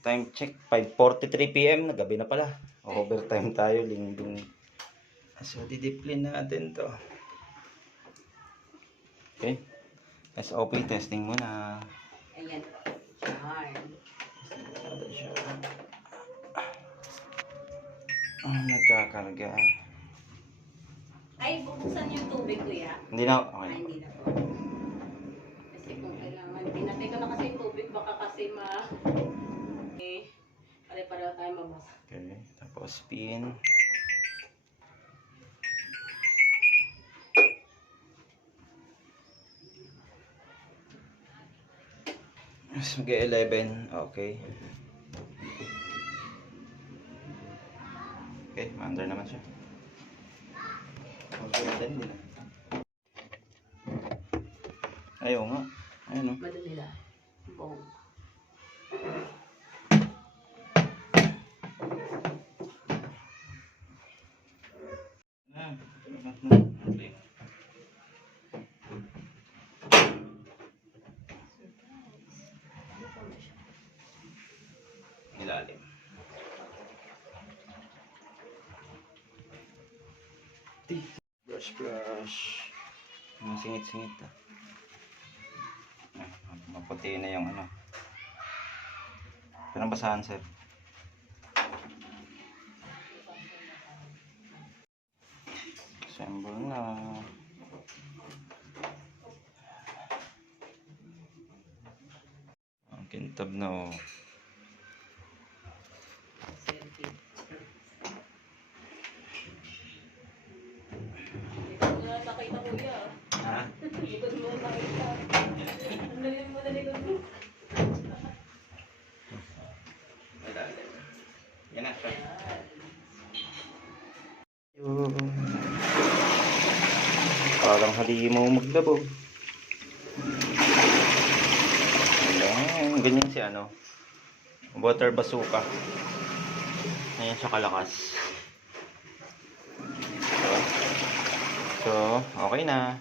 Time check, 5:43 PM na, gabi na pala. Overtime tayo, lingdong. So, didiscipline natin to. Okay. SOP, testing muna. Ayan. Charm. Nagkakarga. Ay, bubuksan yung tubig, kuya. Hindi na, Ay, okay. hindi na po. Kasi kung kailangan, pinatay ko na kasi yung tubig, baka kasi pare-pareho tayo mabasa. Okay, tapos spin. Mas mag-11, okay. Okay, ma-under naman siya. Mag-11 din. Ayaw nga. Ayun o. Madali lang. Bong. Okay. Ilalim. Brush. Ang singit-singit ah. Maputi na yung ano. Pero basahan sir. Assemble na. Ang kintab na oh. Nakita kuya. Ha? Likod mo nakita. Ang galing mo na likod mo. Yan na siya. Parang hali mo maglabog. Ayan, ganyan si ano. Water bazooka. Ayan siya kalakas. So, okay na.